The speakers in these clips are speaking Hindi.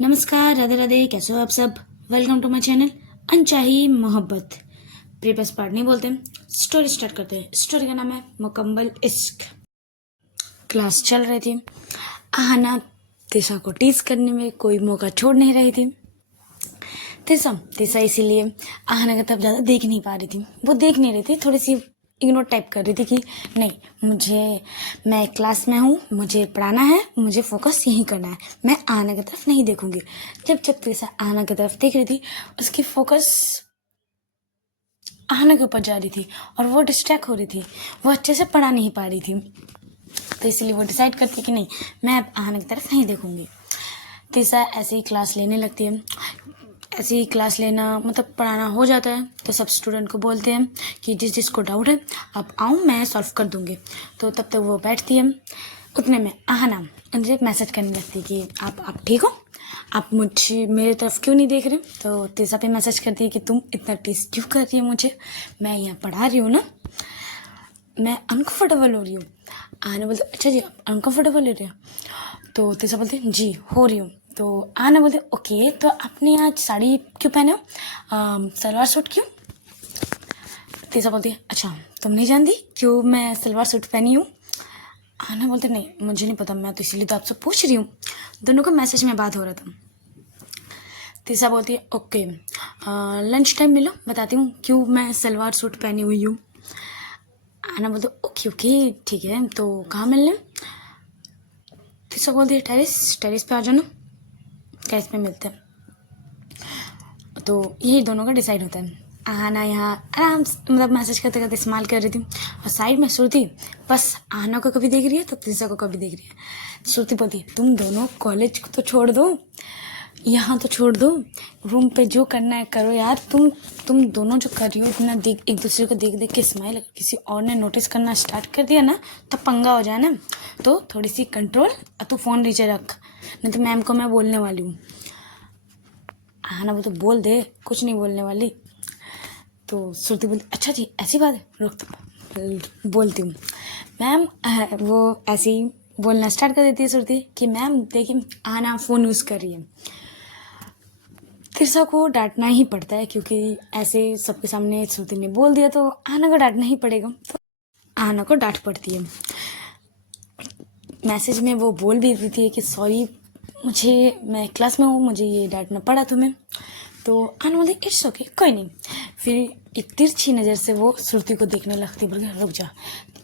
नमस्कार, राधे राधे। कैसे हो आप सब? वेलकम टू माय चैनल अनचाही मोहब्बत। प्रीवियस पार्ट नहीं बोलते, स्टोरी स्टार्ट करते हैं। स्टोरी का नाम है मुकम्मल इश्क। क्लास चल रही थी। आहना तिशा को टीज करने में कोई मौका छोड़ नहीं रही थी। तिशा इसीलिए आहना की तरफ ज़्यादा देख नहीं पा रही थी। वो देख नहीं रही थी, थोड़ी सी इग्नोर टाइप कर रही थी कि नहीं, मैं क्लास में हूँ, मुझे पढ़ाना है, मुझे फोकस यहीं करना है, मैं आहना की तरफ नहीं देखूंगी। जब तिशा आहना की तरफ देख रही थी, उसकी फोकस आहना के ऊपर जा रही थी और वो डिस्ट्रैक्ट हो रही थी। वो अच्छे से पढ़ा नहीं पा रही थी, तो इसलिए वो डिसाइड करती कि नहीं, मैं अब आहना की तरफ नहीं देखूंगी। तिशा ऐसे ही क्लास लेने लगती है। ऐसे ही क्लास लेना मतलब पढ़ाना हो जाता है तो सब स्टूडेंट को बोलते हैं कि जिसको डाउट है आप आओ, मैं सॉल्व कर दूंगी। तो तब तक वो बैठती है। उतने में आहना उनसे मैसेज करने लगती है कि आप ठीक हो, आप मुझे मेरी तरफ क्यों नहीं देख रहे। तो तिशा पे मैसेज करती है कि तुम इतना टीज क्यों कर रही है मुझे, मैं यहाँ पढ़ा रही हूँ ना, मैं अनकंफर्टेबल हो रही हूँ। आहना बोलते अच्छा जी आप अनकंफर्टेबल हो रही हो। तो तिशा बोलती जी हो रही हूँ। तो आहना बोलते ओके, तो आपने आज साड़ी क्यों पहने हो, सलवार सूट क्यों। तिशा बोलती है अच्छा तुम नहीं जानती क्यों मैं सलवार सूट पहनी हूँ। आहना बोलते नहीं मुझे नहीं पता, मैं तो इसीलिए तो आपसे पूछ रही हूँ। दोनों को मैसेज में बात हो रहा था। तिशा बोलती है ओके, लंच टाइम मिलो, बताती हूँ क्यों मैं सलवार सूट पहनी हुई हूँ। आहना बोलते ओके ओके ठीक है, तो कहाँ मिलने। तिशा बोलती है टेरिस पे आ जाना, टेरिस पे मिलते हैं। तो यही दोनों का डिसाइड होता है। आहना यहाँ आराम से मतलब मैसेज करते करते इस्तेमाल कर रही थी और साइड में श्रुति बस आहना को कभी देख रही है तो तिशा को कभी देख रही है। श्रुति बोलती है तुम दोनों कॉलेज को तो छोड़ दो, यहाँ तो छोड़ दो, रूम पे जो करना है करो यार। तुम दोनों जो कर रही हो इतना देख, एक दूसरे को देख देख के स्माइल, किसी और ने नोटिस करना स्टार्ट कर दिया ना तो पंगा हो जाए ना। तो थोड़ी सी कंट्रोल, तू फोन नीचे रख, नहीं तो मैम को मैं बोलने वाली हूँ। आहना वो तो बोल दे, कुछ नहीं बोलने वाली। तो श्रुति बोलती अच्छा जी ऐसी बात है, रुक तो बोलती हूँ। मैम वो ऐसे ही बोलना स्टार्ट कर देती है श्रुति कि मैम देखिए आहना फ़ोन यूज़ कर रही है। तिशा को डांटना ही पड़ता है क्योंकि ऐसे सबके सामने श्रुति ने बोल दिया तो आहना को डांटना ही पड़ेगा, तो आहना को डांट पड़ती है। मैसेज में वो बोल भी देती है कि सॉरी मैं क्लास में हूँ, मुझे ये डांटना पड़ा तुम्हें। तो आहना बोलती इट्स ओके कोई नहीं। फिर एक तिरछी नज़र से वो श्रुति को देखने लगती, बोल रुक जा,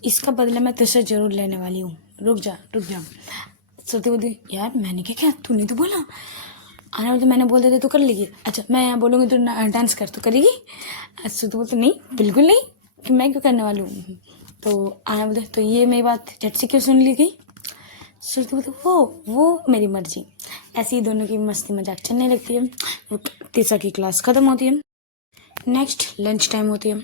इसका बदला मैं तुझसे जरूर लेने वाली हूँ, रुक जा। श्रुति बोलती यार मैंने क्या तूने तो बोला। आहना बोलती मैंने बोल देते तो कर लेगी, अच्छा मैं यहाँ बोलूँगी तो डांस कर तो करेगी। श्रुति बोलती नहीं बिल्कुल नहीं, कि मैं क्यों करने वाली हूँ। तो आहना बोलते तो ये मेरी बात झट से क्यों सुन ली गई। श्रुति बोलती वो मेरी मर्जी। ऐसे ही दोनों की मस्ती मजाक चलने लगती है। वो तिशा की क्लास ख़त्म होती है। नेक्स्ट लंच टाइम होती है।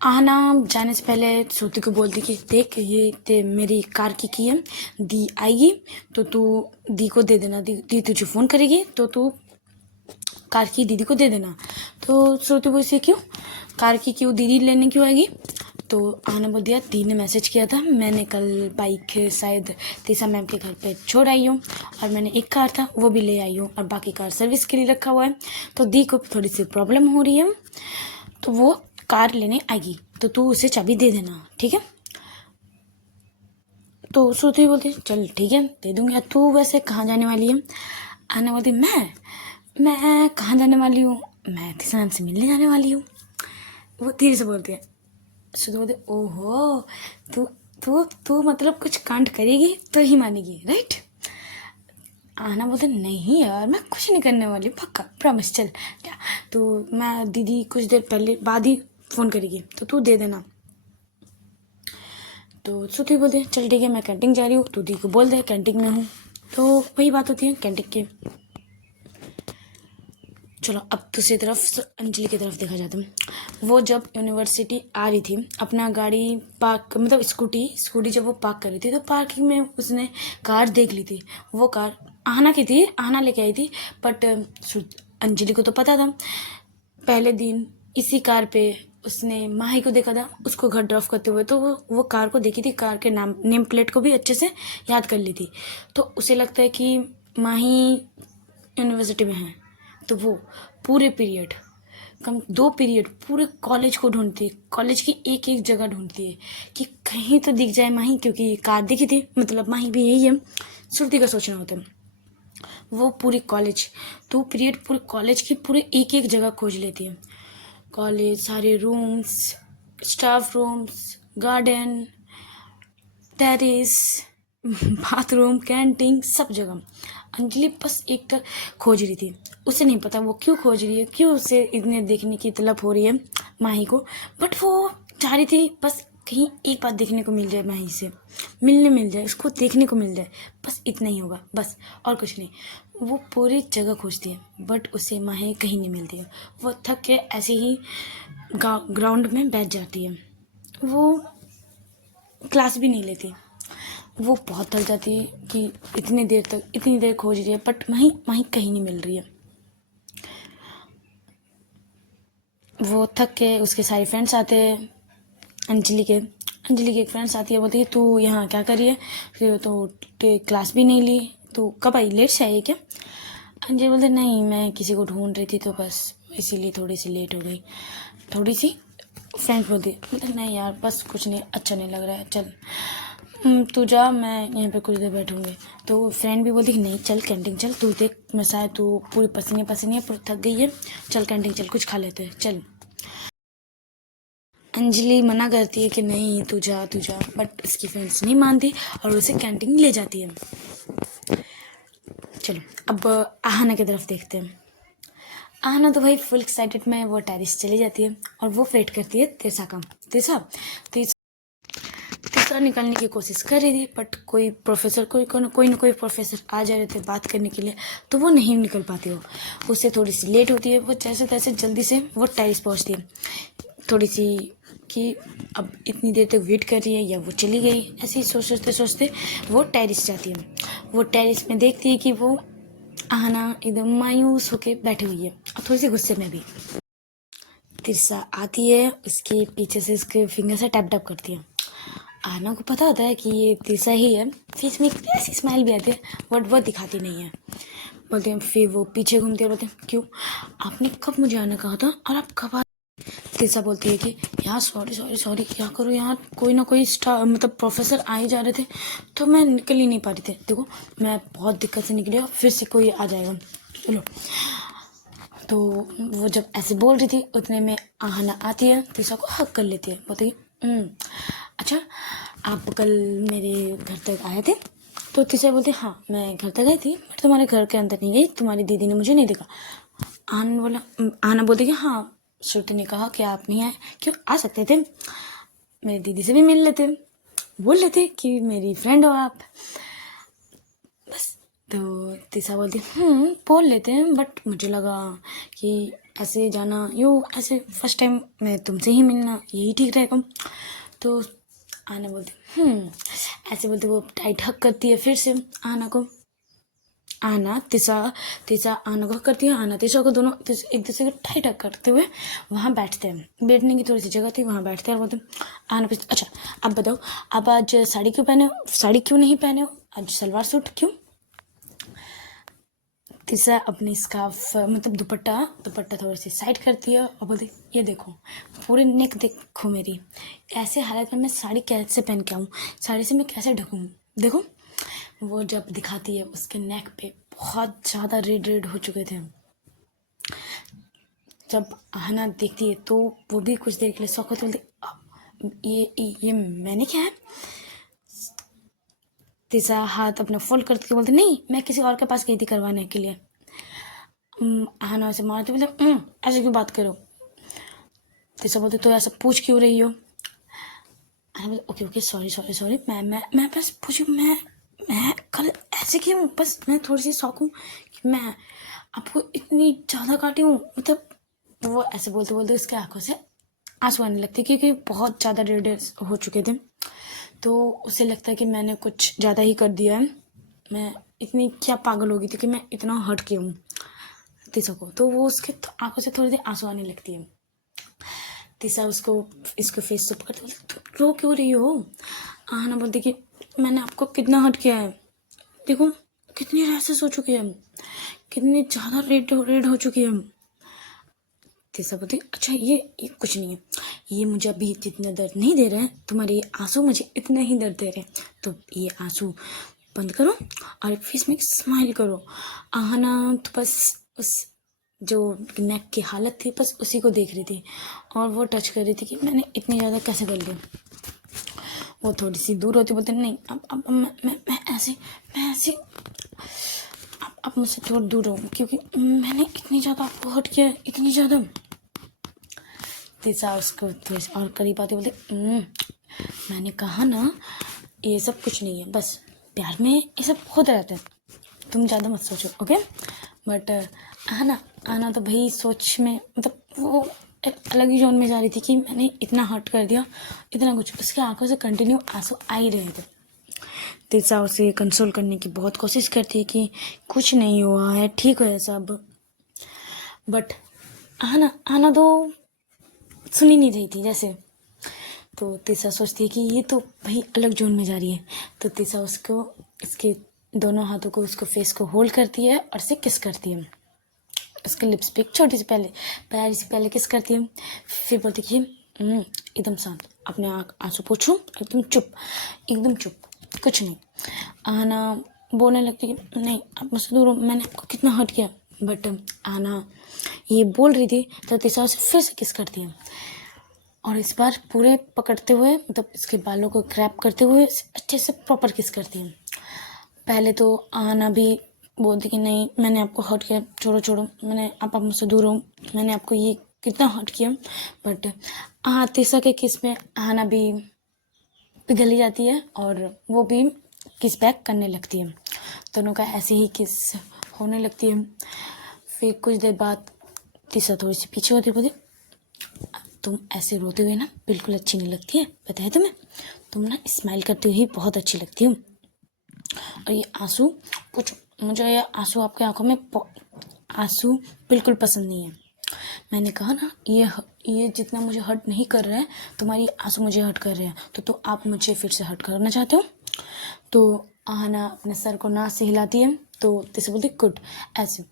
आहना जाने से पहले श्रुति को बोलती कि देख ये मेरी कार की है, दी आएगी तो तू दी को दे देना, दी तुझे फ़ोन करेगी तो तू कार की दीदी को दे देना। तो श्रुति बोलती क्यों कार की क्यों, दीदी लेने क्यों आएगी। तो आहना बोल दिया दी ने मैसेज किया था, मैंने कल बाइक शायद तिशा मैम के घर पे छोड़ आई हूँ और मैंने एक कार था वो भी ले आई हूँ और बाकी कार सर्विस के लिए रखा हुआ है, तो दी को थोड़ी सी प्रॉब्लम हो रही है तो वो कार लेने आएगी, तो तू उसे चाबी दे देना ठीक है। तो श्रुति बोलती चल ठीक है दे दूँगी। तू वैसे कहाँ जाने वाली है। आहना बोलती मैं कहाँ जाने वाली हूँ, मैं तिशा मैम से मिलने जाने वाली हूँ। वो धीरे से बोलती है। श्रुति बोलती ओहो तू तू तू मतलब कुछ कांड करेगी तो ही मानेगी राइट। आहना बोलते नहीं यार मैं कुछ नहीं करने वाली, पक्का प्रॉमिस चल। तो मैं दीदी कुछ देर पहले बाद ही फ़ोन करेगी तो तू दे देना। तो श्रुति बोलते चल ठीक है मैं कैंटीन जा रही हूँ, तू दी को बोल दे कैंटीन में हूँ। तो वही बात होती है कैंटीन की। चलो अब दूसरी तरफ अंजलि की तरफ देखा जाता है। वो जब यूनिवर्सिटी आ रही थी अपना गाड़ी पार्क मतलब स्कूटी जब वो पार्क कर रही थी तो पार्किंग में उसने कार देख ली थी। वो कार आहना की थी, आहना लेके आई थी, बट अंजलि को तो पता था। पहले दिन इसी कार पे उसने माही को देखा था उसको घर ड्रॉप करते हुए, तो वो कार को देखी थी, कार के नेम प्लेट को भी अच्छे से याद कर ली थी। तो उसे लगता है कि माही यूनिवर्सिटी में है, तो वो पूरे पीरियड कम 2 पीरियड पूरे कॉलेज को ढूंढती है, कॉलेज की एक एक जगह ढूंढती है कि कहीं तो दिख जाए माही, क्योंकि कार दिखी थी, मतलब माही भी यही है, श्रुति का सोचना होता है। वो पूरी कॉलेज 2 पीरियड पूरे कॉलेज की पूरे एक एक जगह खोज लेती है, कॉलेज सारे rooms, staff rooms, garden, terrace, bathroom, canteen, सब जगह अंजलि बस एक तक खोज रही थी। उसे नहीं पता वो क्यों खोज रही है, क्यों उसे इतने देखने की तलब हो रही है माही को, बट वो चाह रही थी बस कहीं एक बात देखने को मिल जाए, माही से मिल जाए, उसको देखने को मिल जाए, बस इतना ही होगा, बस और कुछ नहीं। वो पूरी जगह खोजती है बट उसे माही कहीं नहीं मिलती है। वो थक के ऐसे ही ग्राउंड में बैठ जाती है, वो क्लास भी नहीं लेती। वो बहुत थक जाती है कि इतनी देर खोज रही है बट माही कहीं नहीं मिल रही है। वो थक के उसके सारे फ्रेंड्स आते हैं, अंजलि के एक फ्रेंड्स आती है, बोलती है तू यहाँ क्या कर रही है, फिर तो क्लास भी नहीं ली, तू कब आई, लेट से आई क्या? अंजलि बोलते नहीं, मैं किसी को ढूंढ रही थी तो बस इसीलिए थोड़ी सी लेट हो गई। थोड़ी सी फ्रेंड बोलती मतलब नहीं यार बस कुछ नहीं, अच्छा नहीं लग रहा है, चल तू जा, मैं यहाँ पे कुछ देर बैठूंगी। तो फ्रेंड भी बोलती नहीं चल कैंटीन चल, तू देख मैं शायद तू पूरी पसीने है, पूरी थक गई है, चल कैंटीन चल, कुछ खा लेते हैं चल। अंजलि मना करती है कि नहीं तू जा, बट उसकी फ्रेंड्स नहीं मानती और उसे कैंटीन ले जाती है। चलो अब आहना की तरफ देखते हैं। आहना तो भाई फुल एक्साइटेड में वो टेरिस चली जाती है और वो वेट करती है तिरसा का। तिरसा निकलने की कोशिश कर रही थी बट कोई ना कोई प्रोफेसर आ जा रहे थे बात करने के लिए, तो वो नहीं निकल पाती हो, उससे थोड़ी सी लेट होती है। वो जैसे तैसे जल्दी से वो टेरिस पहुंचती है, थोड़ी सी कि अब इतनी देर तक वेट कर रही है या वो चली गई, ऐसे ही सोचते सोचते वो टेरिस जाती है। वो टेरिस में देखती है कि वो आहना एकदम मायूस होके बैठी हुई है और थोड़ी सी गुस्से में भी। तिरसा आती है, उसके पीछे से इसके फिंगर से टैप टैप करती है। आहना को पता होता है कि ये तिरसा ही है, फेस में एक ऐसी स्माइल भी आती है बट वो दिखाती नहीं है। बोलते हैं, फिर वो पीछे घूमती है, बोलते हैं क्यों, आपने कब मुझे आने कहा था और आप कब आ? तिरसा बोलती है कि यार सॉरी क्या करूँ यार, कोई ना कोई मतलब प्रोफेसर आ ही जा रहे थे तो मैं निकल ही नहीं पा रही थी, देखो मैं बहुत दिक्कत से निकली और फिर से कोई आ जाएगा, चलो। तो वो जब ऐसे बोल रही थी उतने में आहना आती है, तिरसा को हक कर लेती है, बोलती है अच्छा आप कल मेरे घर तक आए थे? तो तिरसा बोलती हाँ मैं घर तक गई थी बट तुम्हारे घर के अंदर नहीं गई, तुम्हारी दीदी ने मुझे नहीं देखा। आहना बोलती कि हाँ श्रुति ने कहा कि आप नहीं आए, क्यों आ सकते थे, मेरी दीदी से भी मिल लेते, बोल लेते कि मेरी फ्रेंड हो आप, बस। तो तिरसा बोलती बोल लेते हैं बट मुझे लगा कि ऐसे जाना ऐसे फर्स्ट टाइम मैं तुमसे ही मिलना यही ठीक रहेगा। तो आना बोलती ऐसे बोलते वो टाइट हक करती है फिर से आना को। आना तिरसा आना को हक करती है, आना तिरसा को, दोनों एक दूसरे को टाइट हक करते हुए वहाँ बैठते हैं। बैठने की थोड़ी सी जगह थी, वहाँ बैठते हैं और बोलते आना पे अच्छा अब बताओ आप आज साड़ी क्यों पहने हो, साड़ी क्यों नहीं पहने हो, आज सलवार सूट क्यों? तिरसा अपनी स्कार्फ मतलब दुपट्टा थोड़ी सी साइड करती है और बोलती ये देखो पूरी नेक देखो मेरी, ऐसे हालत में मैं साड़ी कैसे पहन के आऊँ, साड़ी से मैं कैसे ढकूँ, देखो। वो जब दिखाती है उसके नेक पे बहुत ज़्यादा रेड हो चुके थे। जब आहना देखती है तो वो भी कुछ देर के लिए शौक होती, बोलती ये मैंने क्या है? तिरसा हाथ अपना फोल्ड करके बोलते नहीं मैं किसी और के पास गई थी करवाने के लिए। आहना ऐसे मारती बोलते ऐसे क्यों बात करो? तिरसा बोलते तो ऐसा पूछ क्यों रही हो? ओके सॉरी मैं बस पूछू, मैं कल ऐसे क्यों, बस मैं थोड़ी सी शौक हूँ कि मैं आपको इतनी ज़्यादा काटी हूँ, मतलब वो ऐसे बोलते बोलते उसके आंखों से आंसू आने लगते क्योंकि बहुत ज़्यादा रेड हो चुके थे। तो उसे लगता है कि मैंने कुछ ज़्यादा ही कर दिया है, मैं इतनी क्या पागल हो गई थी कि मैं इतना हर्ट किया हूँ तिरसा को। तो वो उसके आंखों से थोड़ी देर आंसू आने लगती है। तिरसा इसको फेस से पकड़ते बोलते रो क्यों रही हो? आहना बोलती कि मैंने आपको कितना हर्ट किया है, देखो कितनी रैसेस हो चुकी है, कितनी ज़्यादा रेड हो चुकी है। तीसरा बोलती अच्छा ये कुछ नहीं है, ये मुझे अभी जितना दर्द नहीं दे रहा है, तुम्हारे ये आंसू मुझे इतना ही दर्द दे रहे हैं, तो ये आंसू बंद करो और फेस में स्माइल करो। आहना तो बस उस जो नेक की हालत थी बस उसी को देख रही थी और वो टच कर रही थी कि मैंने इतनी ज़्यादा कैसे कर लिया। वो थोड़ी सी दूर होती, बोलते नहीं अब मैं ऐसे अब मुझसे थोड़ा दूर रहूँ क्योंकि मैंने इतनी ज़्यादा आपको हर्ट किया, इतनी ज़्यादा। तीसरा उसको थोड़ी और करीब आते बोलते मैंने कहा ना ये सब कुछ नहीं है, बस प्यार में ये सब होता रहता है, तुम ज़्यादा मत सोचो, ओके। बट आना तो भाई सोच में मतलब वो एक अलग ही जोन में जा रही थी कि मैंने इतना हर्ट कर दिया, इतना कुछ। उसकी आंखों से कंटिन्यू आंसू आ ही रहे थे। तीसरा उसे कंसोल करने की बहुत कोशिश करती है कि कुछ नहीं हुआ है, ठीक है सब। बट आना तो सुन ही नहीं रही थी जैसे। तो तीसरा सोचती है कि ये तो भाई अलग जोन में जा रही है, तो तीसरा उसको इसके दोनों हाथों को उसको फेस को होल्ड करती है और से किस करती है। उसके लिप्स पे एक छोटी सी प्यारी सी पहले किस करती है, फिर बोलती कि एकदम शांत, अपने आंसू पोछो, एकदम चुप, कुछ नहीं। आना बोलने लगती कि नहीं आप मुझसे दूर हो, मैंने आपको कितना हर्ट किया। बट आना ये बोल रही थी तो तीसरा उसे फिर से किस करती है और इस बार पूरे पकड़ते हुए मतलब इसके बालों को ग्रैब करते हुए अच्छे से प्रॉपर किस करती है। पहले तो आना भी बोलती कि नहीं मैंने आपको हर्ट किया, छोड़ो मैंने आप मुझसे दूर हो, मैंने आपको ये कितना हर्ट किया। बट तीसरा के किस में आना भी पिघल जाती है और वो भी किस बैक करने लगती है। दोनों का ऐसे ही किस होने लगती है। फिर कुछ देर बाद तीसरा थोड़ी सी पीछे होती बोलती तुम ऐसे रोते हुए ना बिल्कुल अच्छी नहीं लगती है, पता है तुम्हें, तुम ना स्माइल करते हुए बहुत अच्छी लगती हो। और ये आंसू कुछ मुझे ये आंसू आपके आंखों में आंसू बिल्कुल पसंद नहीं है। मैंने कहा ना ये जितना मुझे हर्ट नहीं कर रहा है, तुम्हारी आंसू मुझे हर्ट कर रहे हैं, तो आप मुझे फिर से हर्ट करना चाहते हो। तो आहना अपने सर को ना से हिलाती है, तो जैसे बोलती गुड ऐसे।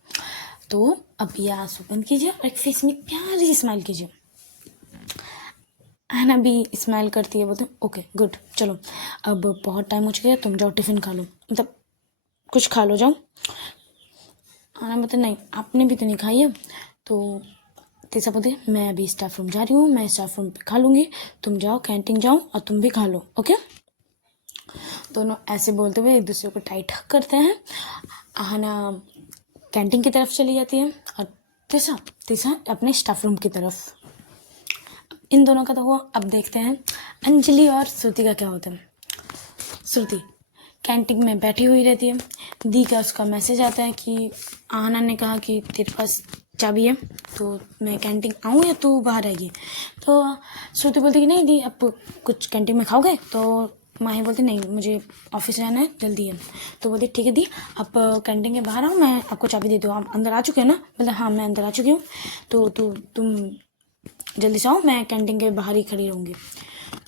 तो अब ये आंसू बंद कीजिए और एक फेस में प्यारी सी स्माइल कीजिए। आहना भी स्माइल करती है, बोलते ओके गुड, चलो अब बहुत टाइम हो चुका है, तुम जाओ टिफ़िन खा लो, मतलब कुछ खा लो जाओ। आहना बोलते नहीं आपने भी तो नहीं खाई है। तो तीसरा बोलते मैं अभी स्टाफ रूम जा रही हूँ, मैं स्टाफ रूम पे खा लूँगी, तुम जाओ कैंटीन जाओ और तुम भी खा लो, ओके। दोनों ऐसे बोलते हुए एक दूसरे को टाइट हक करते हैं। आहना कैंटीन की तरफ चली जाती है और तीसरा अपने स्टाफ रूम की तरफ। इन दोनों का तो हुआ, अब देखते हैं अंजलि और श्रुति का क्या होता है। श्रुति कैंटीन में बैठी हुई रहती है। दी का उसका मैसेज आता है कि आहना ने कहा कि तेरे पास चाबी है तो मैं कैंटीन आऊँ या तू बाहर आएगी। तो श्रुति बोलती कि नहीं दी अब कुछ कैंटीन में खाओगे। तो माही बोलती नहीं मुझे ऑफिस जाना है, जल्दी है। तो बोलती ठीक है दी आप कैंटीन के बाहर आओ, मैं आपको चाबी दे दूँ, आप अंदर आ चुके हैं ना। बोले हाँ मैं अंदर आ चुकी हूँ, तो तुम जल्दी से आओ, मैं कैंटीन के बाहर ही खड़ी रहूँगी।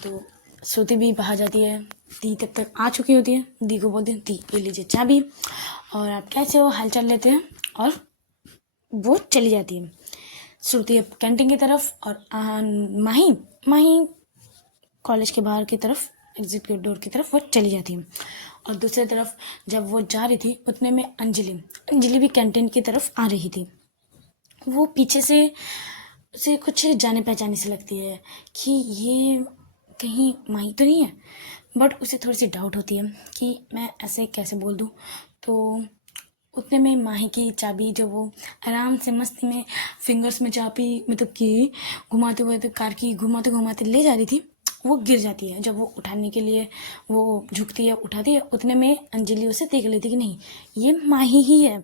तो श्रुति भी बाहर जाती है। दी तब तक आ चुकी होती है। दी को बोलती है दी ये लीजिए चाबी और आप कैसे हो हाल चाल लेते हैं और वो चली जाती है। श्रुति अब कैंटीन की तरफ और माही कॉलेज के बाहर की तरफ एग्जिट के डोर की तरफ वो चली जाती है। और दूसरी तरफ जब वो जा रही थी उतने में अंजलि भी कैंटीन की तरफ आ रही थी। वो पीछे से उसे कुछ जाने पहचाने से लगती है कि ये कहीं माही तो नहीं है। बट उसे थोड़ी सी डाउट होती है कि मैं ऐसे कैसे बोल दूँ। तो उतने में माही की चाबी जो वो आराम से मस्ती में फिंगर्स में चाबी मतलब कि घुमाते हुए तो कार की घुमाते घुमाते ले जा रही थी, वो गिर जाती है। जब वो उठाने के लिए वो झुकती है उठाती है, उतने में अंजलि उसे देख लेती कि नहीं ये माही ही है।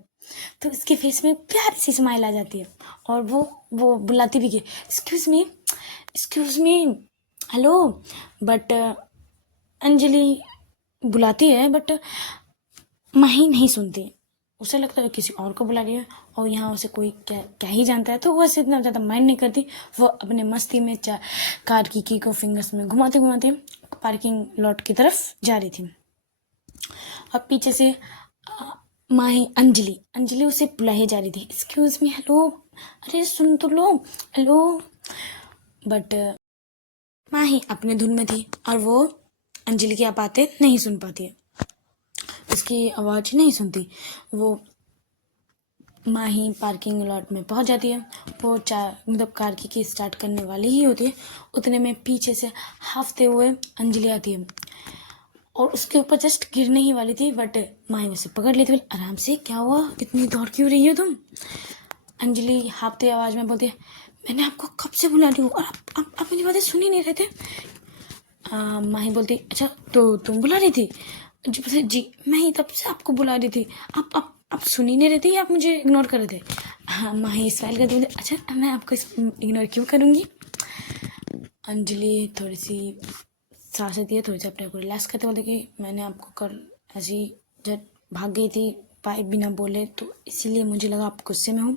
तो इसके फेस में प्यारी सी स्माइल आ जाती है और वो बुलाती भी कि excuse me hello. But Anjali बुलाती है बट माही नहीं सुनती, उसे लगता है किसी और को बुला रही है और यहाँ उसे कोई क्या ही जानता है। तो वो ऐसे इतना ज़्यादा माइंड नहीं करती। वो अपने मस्ती में कार की को फिंगर्स में घुमाते घुमाते पार्किंग लॉट की तरफ जा रही थी। अब पीछे से माही अंजलि अंजलि उसे बुलाए जा रही थी, एक्सक्यूज मी, हेलो, अरे सुन तो लो, हेलो। बट माही अपने धुन में थी और वो अंजलि की बातें नहीं सुन पाती है, उसकी आवाज़ नहीं सुनती। वो माही पार्किंग लॉट में पहुंच जाती है। वो मतलब कार की स्टार्ट करने वाली ही होती है, उतने में पीछे से हाफते हुए अंजलि आती है और उसके ऊपर जस्ट गिरने ही वाली थी, बट माही उसे पकड़ लेती है। आराम से, क्या हुआ, इतनी दौड़ क्यों रही हो तुम? अंजलि हाफते आवाज़ में बोलती है, मैंने आपको कब से बुला रही हूँ और आप मेरी बातें सुन ही नहीं रहे थे। माही बोलती, अच्छा तो तुम बुला रही थी? जी बोलते, जी मैं ही तब से आपको बुला रही थी, आप सुन ही नहीं रहे थे या आप मुझे इग्नोर कर रहे थे? हाँ, माही स्माइल करती बोलती, अच्छा मैं आपको इग्नोर क्यों करूँगी? अंजलि थोड़ी सी सांस लेती है, थोड़ी सी अपने को रिलैक्स करते बोलते कि मैंने आपको कल ऐसी जब भाग गई थी पाए बिना बोले, तो इसीलिए मुझे लगा आप गुस्से में हो।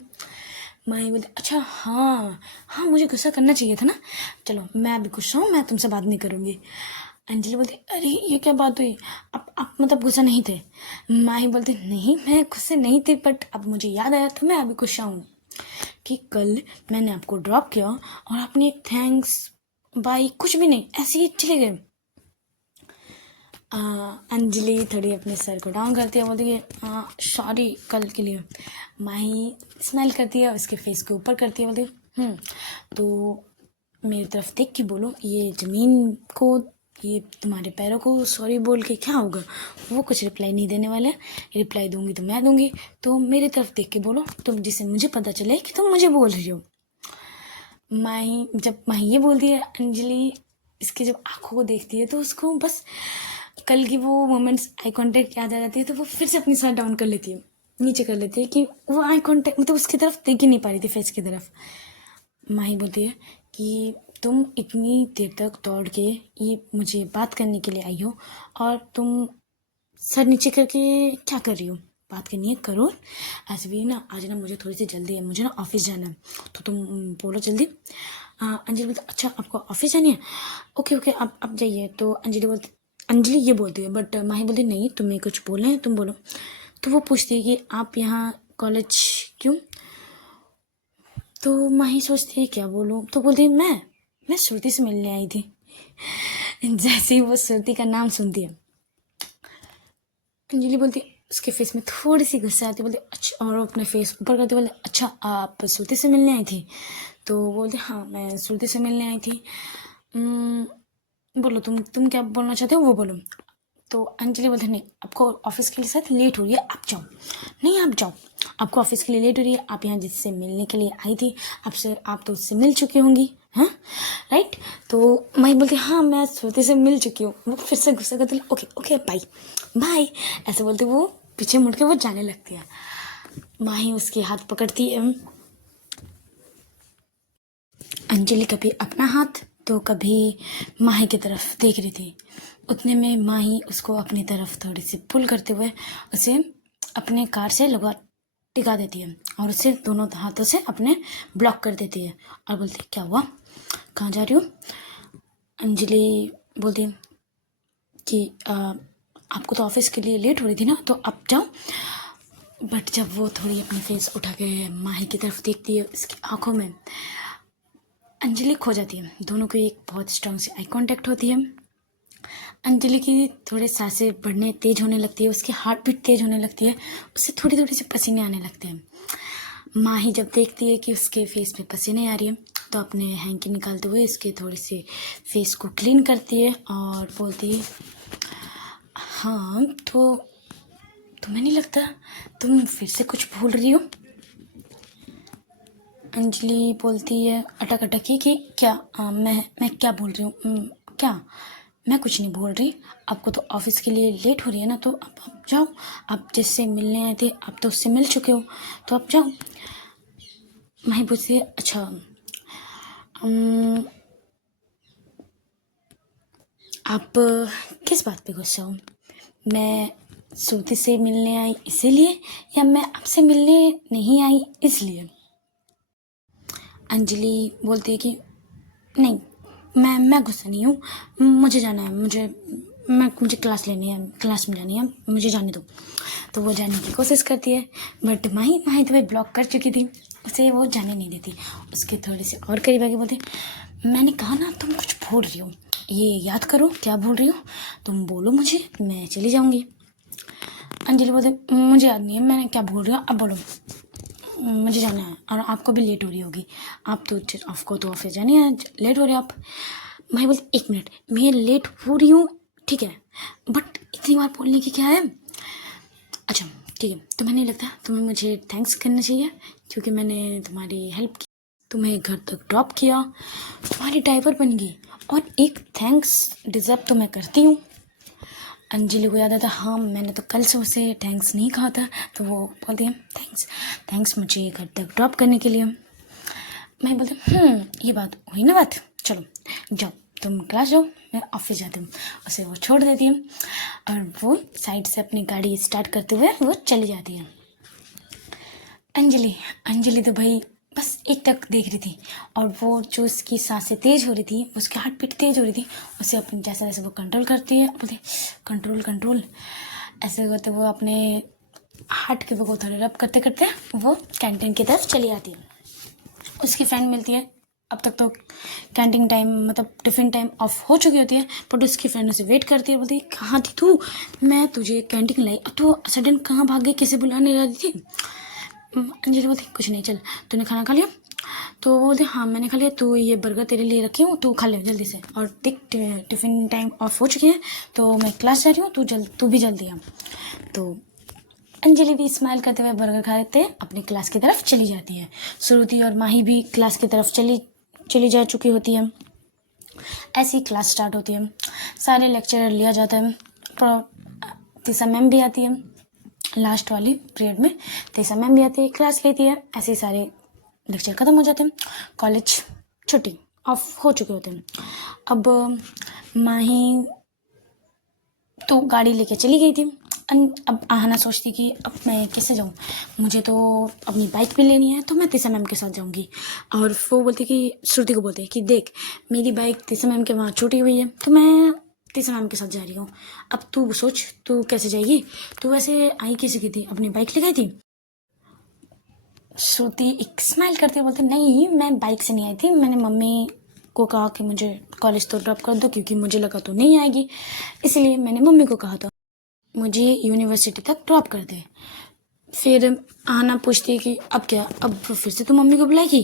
माही बोलती, अच्छा हाँ हाँ, मुझे गुस्सा करना चाहिए था ना, चलो मैं अभी गुस्सा हूँ, मैं तुमसे बात नहीं करूँगी। अंजलि बोलती, अरे ये क्या बात हुई, आप मतलब गुस्सा नहीं थे? माही बोलती, नहीं मैं गुस्से नहीं थी, बट अब मुझे याद आया तो मैं अभी गुस्सा हूँ कि कल मैंने आपको ड्रॉप किया और आपने थैंक्स बाय कुछ भी नहीं, ऐसे ही चले गए। अंजलि थोड़ी अपने सर को डाउन करती है, बोलती है सॉरी कल के लिए। माही स्माइल करती है, उसके फेस के ऊपर करती है, बोलती है तो मेरी तरफ देख के बोलो, ये ज़मीन को, ये तुम्हारे पैरों को सॉरी बोल के क्या होगा? वो कुछ रिप्लाई नहीं देने वाले, रिप्लाई दूंगी तो मैं दूंगी, तो मेरी तरफ देख के बोलो तुम, जिससे मुझे पता चले कि तुम मुझे बोल रही हो। माही जब माही ये बोलती है, अंजलि इसके जब आंखों को देखती है तो उसको बस कल की वो मोमेंट्स आई कांटेक्ट याद आ जाती है, तो वो फिर से अपनी सर डाउन कर लेती है, नीचे कर लेती है कि वो आई कांटेक्ट मतलब उसकी तरफ देख ही नहीं पा रही थी, फेस की तरफ। माही बोलती है कि तुम इतनी देर तक दौड़ के ये मुझे बात करने के लिए आई हो और तुम सर नीचे करके क्या कर रही हो? बात करनी है करो, ऐसे भी ना आज ना मुझे थोड़ी सी जल्दी है, मुझे ना ऑफिस जाना है, तो तुम बोलो जल्दी। अंजलि बोलती, अच्छा आपको ऑफिस जानी है, ओके ओके आप जाइए। तो अंजलि ये बोलती है, बट माही बोलती, नहीं तुम्हें कुछ बोलना है तुम बोलो। तो वो पूछती है कि आप यहाँ कॉलेज क्यों? तो माही सोचती है क्या बोलूँ, तो बोलती है मैं श्रुति से मिलने आई थी। जैसे ही वो श्रुति का नाम सुनती है, अंजलि बोलती, उसके फेस में थोड़ी सी गुस्सा आती, बोलती अच्छा, और अपने फेस ऊपर करते बोले, अच्छा आप श्रुति से मिलने आई थी? तो बोलते, हाँ मैं श्रुति से मिलने आई थी। बोलो तुम क्या बोलना चाहते हो वो बोलो। तो अंजलि बोलते, नहीं आपको ऑफिस के लिए साथ लेट हो रही है, आप जाओ। नहीं आप जाओ, आपको ऑफिस के लिए लेट हो रही है, आप यहाँ जिससे मिलने के लिए आई थी, आपसे आप तो उससे मिल चुकी होंगी, हाँ राइट? तो मैं बोलती, हाँ मैं श्रुति से मिल चुकी हूँ। वो फिर से गुस्सा करती, ओके ओके बाय बाय, ऐसे बोलते वो पीछे मुड़ के वो जाने लगती है। माही उसके हाथ पकड़ती है। अंजलि कभी अपना हाथ तो कभी माही की तरफ देख रही थी, उतने में माही उसको अपनी तरफ थोड़ी सी पुल करते हुए उसे अपने कार से लगा टिका देती है और उसे दोनों हाथों से अपने ब्लॉक कर देती है और बोलती है, क्या हुआ, कहाँ जा रही हो? अंजलि बोलती है कि आपको तो ऑफिस के लिए लेट हो रही थी ना, तो आप जाओ। बट जब वो थोड़ी अपनी फेस उठा के माही की तरफ देखती है, उसकी आंखों में अंजलि खो जाती है, दोनों की एक बहुत स्ट्रांग सी आई कांटेक्ट होती है। अंजलि की थोड़े सांसें बढ़ने तेज होने लगती है, उसकी हार्ट बीट तेज होने लगती है, उससे थोड़ी थोड़ी से पसीने आने लगते हैं। माही जब देखती है कि उसके फेस में पसीने आ रही है, तो अपने हैंकी निकालते हुए इसके थोड़े से फेस को क्लीन करती है और बोलती है, हाँ तो तुम्हें नहीं लगता तुम फिर से कुछ भूल रही हो? अंजलि बोलती है अटक अटक ही कि क्या मैं क्या बोल रही हूँ, क्या मैं कुछ नहीं बोल रही, आपको तो ऑफिस के लिए लेट हो रही है ना, तो आप जाओ, आप जिससे मिलने आए थे आप तो उससे मिल चुके हो, तो आप जाओ। माही पूछती है, अच्छा आप किस बात पे गुस्सा हो? मैं श्रुति से मिलने आई इसीलिए या मैं आपसे मिलने नहीं आई इसलिए? अंजलि बोलती है कि नहीं मैं गुस्सा नहीं हूँ, मुझे जाना है, मुझे क्लास लेनी है, क्लास में जानी है, मुझे जाने दो। तो वो जाने की कोशिश करती है, बट माही तो भाई ब्लॉक कर चुकी थी, उसे वो जाने नहीं देती। उसके थोड़े से और करीब आगे बोलते, मैंने कहा ना तुम कुछ भूल रही हो, ये याद करो क्या भूल रही हो, तुम बोलो मुझे, मैं चली जाऊँगी। अंजलि बोलते, मुझे याद नहीं है मैंने क्या भूल रही हूँ, अब बोलो, मुझे जाना है और आपको भी लेट हो रही होगी, आप तो आपको तो ऑफिस जानी है, लेट हो रहे आप। मैं बोलती 1 मिनट, मैं लेट हो रही हूँ ठीक है, बट इतनी बार बोलने की क्या है। अच्छा ठीक है, तुम्हें नहीं लगता तुम्हें मुझे थैंक्स करना चाहिए, क्योंकि मैंने तुम्हारी हेल्प की, तुम्हें घर तक ड्रॉप किया, तुम्हारी ड्राइवर बन गई, और एक थैंक्स डिज़र्व तो मैं करती हूँ। अंजलि को याद आता, हाँ मैंने तो कल से उसे थैंक्स नहीं कहा था, तो वो बोलती है थैंक्स मुझे घर तक ड्रॉप करने के लिए। मैं बोलती ये बात हुई ना बात, चलो जाओ तुम क्लास जाओ, मैं ऑफिस जाती हूँ। उसे वो छोड़ देती है और वो साइड से अपनी गाड़ी स्टार्ट करते हुए वो चली जाती है। अंजलि तो भाई बस एक टक देख रही थी, और वो जो उसकी सांसें तेज हो रही थी, उसकी हार्ट बीट तेज हो रही थी, उसे अपनी जैसे जैसे वो कंट्रोल करती है, बोलती कंट्रोल ऐसे करते वो अपने हार्ट के वो थोड़े रब करते करते वो कैंटीन की तरफ चली आती है। उसकी फ्रेंड मिलती है, अब तक तो कैंटीन टाइम मतलब टिफ़िन टाइम ऑफ हो चुकी होती है, बट उसकी फ्रेंड उसे वेट करती है, बोलती कहाँ थी तू, मैं तुझे कैंटीन लाई, अब तो सडन कहाँ भाग गई, किसे बुलाने जा रही थी। अंजलि बोलती कुछ नहीं, चल तूने खाना खा लिया, तो वो बोलते हाँ मैंने खा लिया, तो ये बर्गर तेरे लिए रखी हूँ, तू खा ले जल्दी से, और टिफ़िन टाइम ऑफ हो चुके हैं, तो मैं क्लास जा रही हूँ, तू भी जल्दी आ। तो अंजलि भी स्माइल करते हुए बर्गर खाते अपनी क्लास की तरफ चली जाती है। श्रुति और माही भी क्लास की तरफ चली जा चुकी होती है। ऐसी क्लास स्टार्ट होती है, सारे लेक्चर लिया जाता है, तीसरा मैम भी आती है, लास्ट वाली पीरियड में तीसरा मैम भी आती है, क्लास लेती है, ऐसे सारे लेक्चर ख़त्म हो जाते हैं, कॉलेज छुट्टी ऑफ हो चुके होते हैं। अब माही तो गाड़ी लेके चली गई थी, अब आहना सोचती कि अब मैं कैसे जाऊँ, मुझे तो अपनी बाइक भी लेनी है, तो मैं तीसरा मैम के साथ जाऊँगी। और वो बोलती कि श्रुति को बोलते कि देख मेरी बाइक तीसरा मैम के वहाँ छूटी हुई है, तो मैं तीसरा मैम के साथ जा रही हूँ, अब तू सोच तू कैसे जाएगी, तू वैसे आई कैसे की थी, अपनी बाइक ले गई थी। श्रुति एक स्माइल करती बोलती नहीं मैं बाइक से नहीं आई थी, मैंने मम्मी को कहा कि मुझे कॉलेज तो ड्रॉप कर दो, क्योंकि मुझे लगा तो नहीं आएगी, इसलिए मैंने मम्मी को कहा था मुझे यूनिवर्सिटी तक ड्रॉप कर दे। फिर आना पूछती कि अब क्या, अब फिर से तो मम्मी को बुलाएगी।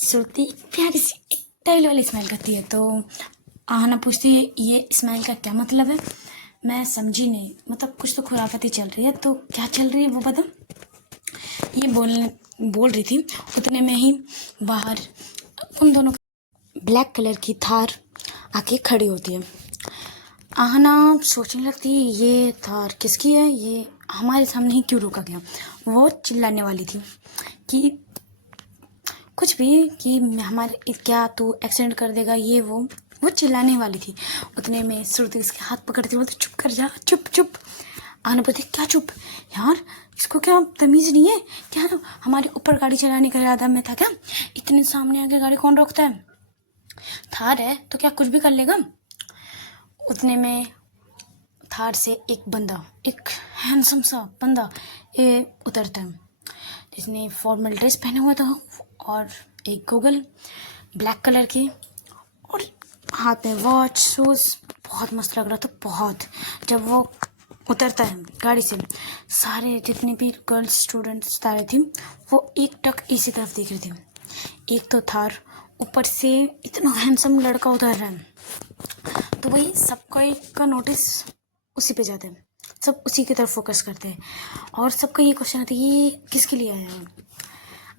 श्रुति प्यारी सी एक टाइल वाली स्माइल करती है, तो आना पूछती है ये स्माइल का क्या मतलब है, मैं समझी नहीं, मतलब कुछ तो खुराफाती चल रही है, तो क्या चल रही है वो बता। ये बोल रही थी, उतने में ही बाहर उन दोनों ब्लैक कलर की थार आके खड़ी होती है। आहना सोचने लगती है ये थार किसकी है, ये हमारे सामने ही क्यों रोका गया। वो चिल्लाने वाली थी कि कुछ भी, कि हमारे क्या तू एक्सीडेंट कर देगा, ये वो चिल्लाने वाली थी। उतने में श्रुति उसके हाथ पकड़ती बोलती चुप कर जा, चुप। आहना बोलती क्या चुप यार, इसको क्या तमीज़ नहीं है क्या, हमारे ऊपर गाड़ी चलाने का इरादा में था क्या, इतने सामने आके गाड़ी कौन रोकता है, थार है तो क्या कुछ भी कर लेगा। उतने में थार से एक हैंडसम सा बंदा उतरता है, जिसने फॉर्मल ड्रेस पहना हुआ था और एक गॉगल ब्लैक कलर की, और हाथ में वॉच शूज़, बहुत मस्त लग रहा था बहुत। जब वो उतरता है गाड़ी से, सारे जितने भी गर्ल्स स्टूडेंट्स सारे थी वो एक टक इसी तरफ देख रही थी। एक तो थार, ऊपर से इतना हैंडसम लड़का उतर रहा है, तो वही सबका एक का नोटिस उसी पे जाता है, सब उसी की तरफ फोकस करते हैं, और सबका ये क्वेश्चन आता है ये किसके लिए आया है।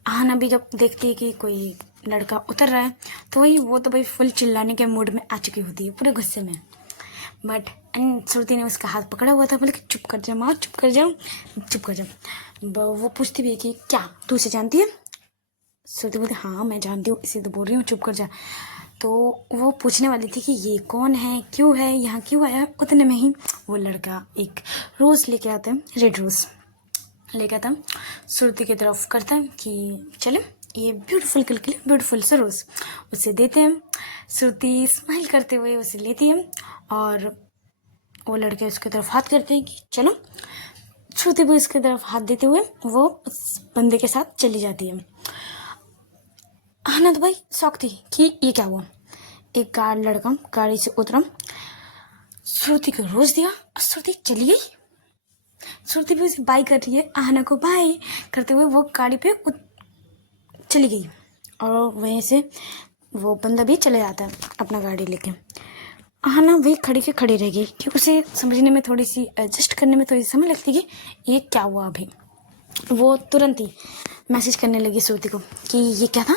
आहना भी जब देखती है कि कोई लड़का उतर रहा है, तो वो तो भाई फुल चिल्लाने के मूड में आ चुकी होती है, पूरे गुस्से में। बट श्रुति ने उसका हाथ पकड़ा हुआ था, बोले कि चुप कर जा माँ, चुप कर जा। वो पूछती भी है कि क्या तू उसे जानती है। श्रुति बोलती हाँ मैं जानती हूँ, इसे तो बोल रही हूँ चुप कर जा। तो वो पूछने वाली थी कि ये कौन है, क्यों है यहाँ, क्यों आया। उतने में ही वो लड़का एक रोज़ लेके आता है, रेड रोज़ लेके आता है, श्रुति की तरफ करता है कि चले ये ब्यूटीफुल सा रोज़ उसे देते हैं। श्रुति स्माइल करते हुए उसे लेती है और वो लड़के उसकी तरफ हाथ करते हैं कि चलो। श्रुति भी उसकी तरफ हाथ देते हुए वो उस बंदे के साथ चली जाती है। आनंद भाई शौक थी कि ये क्या हुआ। एक लड़का गाड़ी से उतरा, श्रुति को रोज दिया और श्रुति चली गई। श्रुति भी उसे बाय कर रही है, आहना को बाय करते हुए वो गाड़ी पे चली गई और वहीं से वो बंदा भी चले जाता है अपना गाड़ी लेके। आहना वही खड़ी रह गई कि उसे समझने में थोड़ी सी एडजस्ट करने में थोड़ी समय लगती कि ये क्या हुआ अभी। वो तुरंत ही मैसेज करने लगी श्रुति को कि ये क्या था,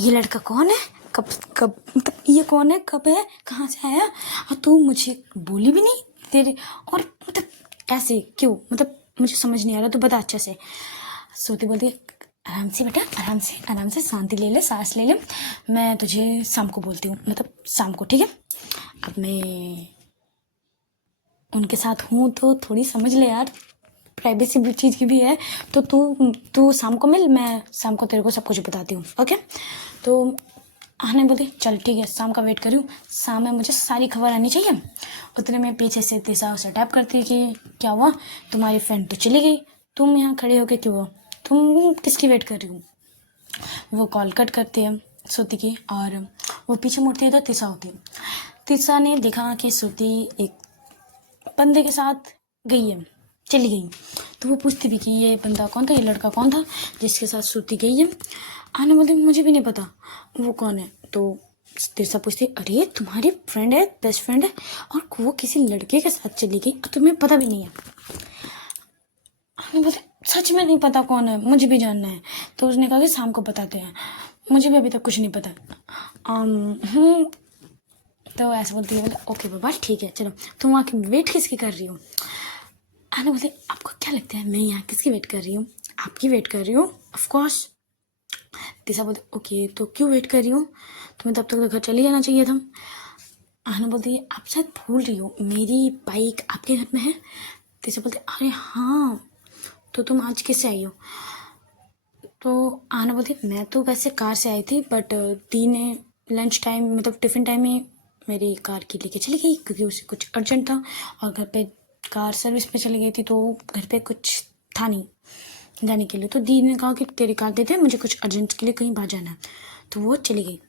ये लड़का कौन है, कब मतलब ये कौन है, कब है, कहाँ से आया, और तू मुझे बोली भी नहीं तेरे, और मतलब ऐसे क्यों, मतलब मुझे समझ नहीं आ रहा, तू बता अच्छे से। श्रुति बोलती है आराम से बेटा, आराम से शांति ले ले, सांस ले ले, मैं तुझे शाम को बोलती हूँ, मतलब शाम को, ठीक है। अब मैं उनके साथ हूँ तो थोड़ी समझ ले यार, प्राइवेसी भी चीज़ की भी है, तो तू शाम को मिल, मैं शाम को तेरे को सब कुछ बताती हूँ, ओके। तो आहना बोलती चल ठीक है, शाम का वेट करी हूँ, शाम में मुझे सारी खबर आनी चाहिए। उतने में पीछे से तिशा उसे टैप करती है कि क्या हुआ, तुम्हारी फ्रेंड तो चली गई, तुम यहाँ खड़े होके क्यों हो, तुम किसकी वेट कर रही हो। वो कॉल कट करती है श्रुति की और वो पीछे मुड़ती है तो तिशा होती है। तिशा ने देखा कि श्रुति एक बंदे के साथ गई है, चली गई, तो वो पूछती भी कि ये बंदा कौन था, ये लड़का कौन था जिसके साथ श्रुति गई है। आना बोलती मुझे भी नहीं पता वो कौन है। तो तिशा पूछती अरे तुम्हारी फ्रेंड है, बेस्ट फ्रेंड है, और वो किसी लड़के के साथ चली गई और तुम्हें पता भी नहीं है। आना बोलती सच में नहीं पता कौन है, मुझे भी जानना है। तो उसने कहा कि शाम को बताते हैं, मुझे भी अभी तक कुछ नहीं पता। तो ऐसे बोलती है, बोले ओके बाबा ठीक है चलो, तुम वहाँ की वेट किसकी कर रही हो। आना बोलती आपको क्या लगता है मैं यहाँ किसकी वेट कर रही हूँ, आपकी वेट कर रही हूँ ऑफकोर्स। तिशा बोलती ओके तो क्यों वेट कर रही हूँ, तुम्हें तब तक तो घर चले जाना चाहिए था। आना बोलती है आप शायद भूल रही हो, मेरी बाइक आपके घर में है। तिशा बोलती अरे हाँ, तो तुम आज किससे आई हो। तो आना बोलती मैं तो वैसे कार से आई थी, बट दी ने लंच टाइम मतलब टिफ़िन टाइम में मेरी कार की लेके चली गई क्योंकि उसे कुछ अर्जेंट था, और घर पे कार सर्विस पे चली गई थी तो घर पे कुछ था नहीं जाने के लिए। तो दी ने कहा कि तेरी कार दे दे, मुझे कुछ अर्जेंट के लिए कहीं बाहर जाना है, तो वो चली गई।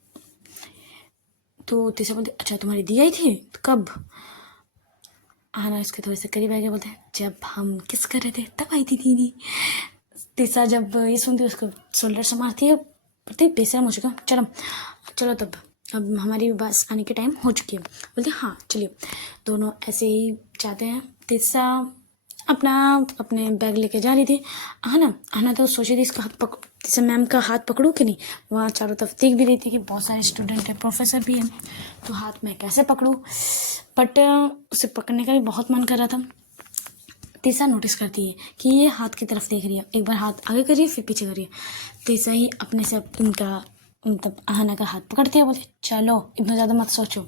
तो तिशा बोलती अच्छा तुम्हारी दी आई थी, तो कब। आना इसके थोड़े से करीब आ गया, बोलते जब हम किस कर रहे थे तब आई थी दीदी। तिशा जब ये सुनती उसको शोल्डर से मारती है, बोलती बेशरम हो चुका, चलो चलो तब अब हमारी बस आने के टाइम हो चुकी है। बोलते हाँ चलिए। दोनों ऐसे ही जाते हैं। तिशा अपने बैग लेके जा रही थी। आना तो सोची थी इसका हाथ तिशा मैम का हाथ पकड़ूँ कि नहीं, वहाँ चारों तरफ देख भी रही थी कि बहुत सारे स्टूडेंट है, प्रोफेसर भी हैं, तो हाथ में कैसे पकड़ूँ, बट उसे पकड़ने का भी बहुत मन कर रहा था। तिशा नोटिस करती है कि ये हाथ की तरफ देख रही है, एक बार हाथ आगे करिए फिर पीछे करिए। तिशा ही अपने से उनका मतलब आहना का हाथ पकड़ती है, बोलते चलो इतना ज़्यादा मत सोचो।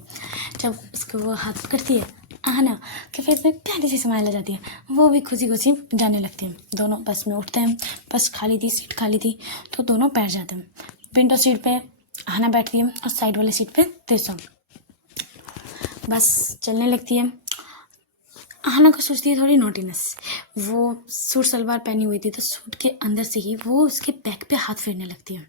जब उसको वो हाथ पकड़ती है आहना के फेस में प्यारी सी स्माइल आ जाती है, वो भी खुशी खुशी जाने लगती है। दोनों बस में उठते हैं, बस खाली थी, सीट खाली थी, तो दोनों बैठ जाते हैं। विंडो सीट पे आहना बैठती है और साइड वाले सीट पे तिशा। बस चलने लगती है। आहना को सोचती है थोड़ी नोटीनेस, वो सूट सलवार पहनी हुई थी तो सूट के अंदर से ही वो उसके बैक पे हाथ फेरने लगती है।